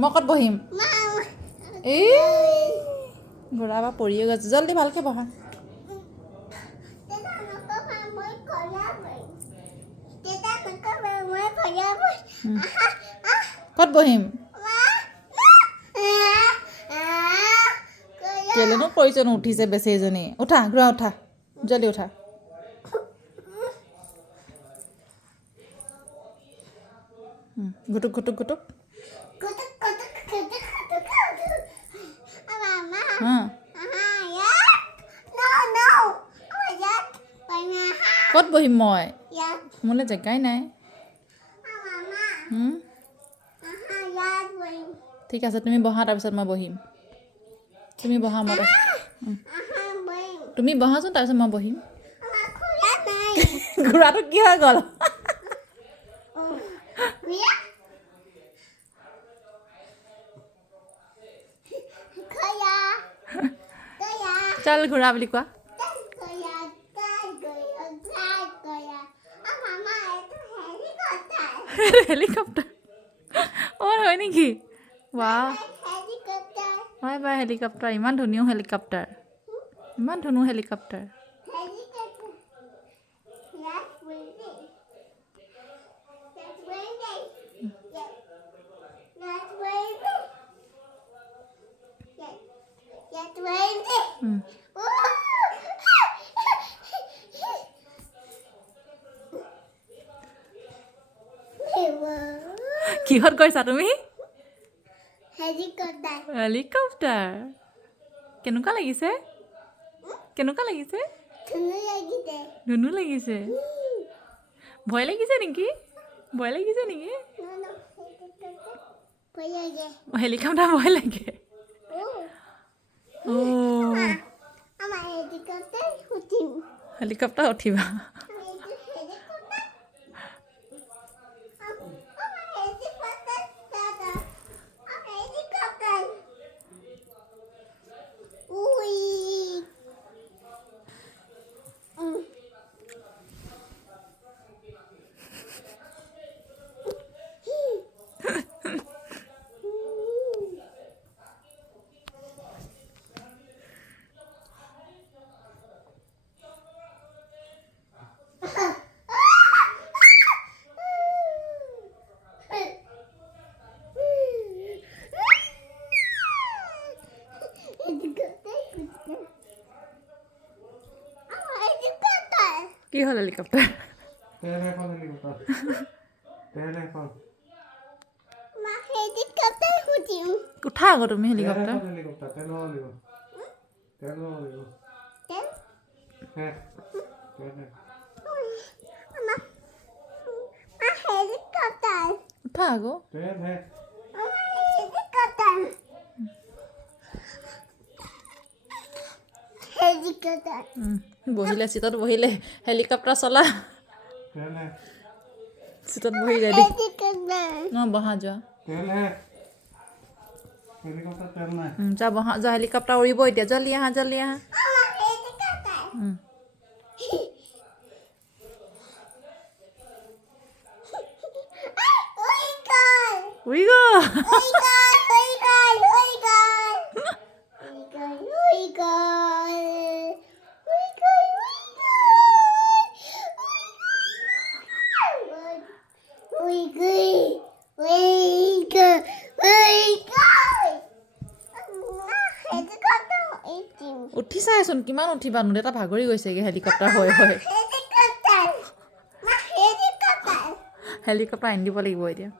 মই ক'ত বহিম এই ঘোঁৰা বা পৰিয়ে গৈছে জলদি ভালকৈ বহা ক'ত বহিম কেলেনো পৰিছেনো উঠিছে বেচেৰীজনী উঠা ঘোঁৰা উঠা জলদি উঠা ঘুটুক ঘুটুক ঘুটুক ক'ত বহিম মই মোলৈ জেগাই নাই ঠিক আছে তুমি বহা তাৰপিছত মই বহিম তুমি বহা মই তুমি বহাচোন তাৰপিছত মই বহিম ঘোঁৰাটো কি হৈ গ'ল চল ঘোঁৰা বুলি কোৱা হেলিকপ্টাৰ অঁ হয় নেকি ৱাও হয় বাই হেলিকপ্টাৰ ইমান ধুনীয়া হেলিকপ্টাৰ ইমান ধুনীয়া হেলিকপ্টাৰ কিহত গৈছা তুমি হেলিকপ্টাৰ কেনেকুৱা লাগিছে ধুনু লাগিছে ভয় লাগিছে নেকি হেলিকপ্টাৰ ভয় লাগে হেলিকপ্টাৰ উঠিবা কি হ'ল হেলিকপ্টাৰ উঠা আকৌ তুমি হেলিকপ্টাৰ উঠা আকৌ বহিলে চিটত বহিলে হেলিকপ্টাৰ চলা চিটত বহি ৰেডি অঁ বহা যোৱা যা বহা যা হেলিকপ্টাৰ উৰিব এতিয়া জলদি আহা উৰি গ'ল উঠি চাইচোন কিমান উঠিবা নো এটা ভাগৰি গৈছেগৈ হেলিকপ্টাৰ হৈ হেলিকপ্টাৰ আনি দিব লাগিব এতিয়া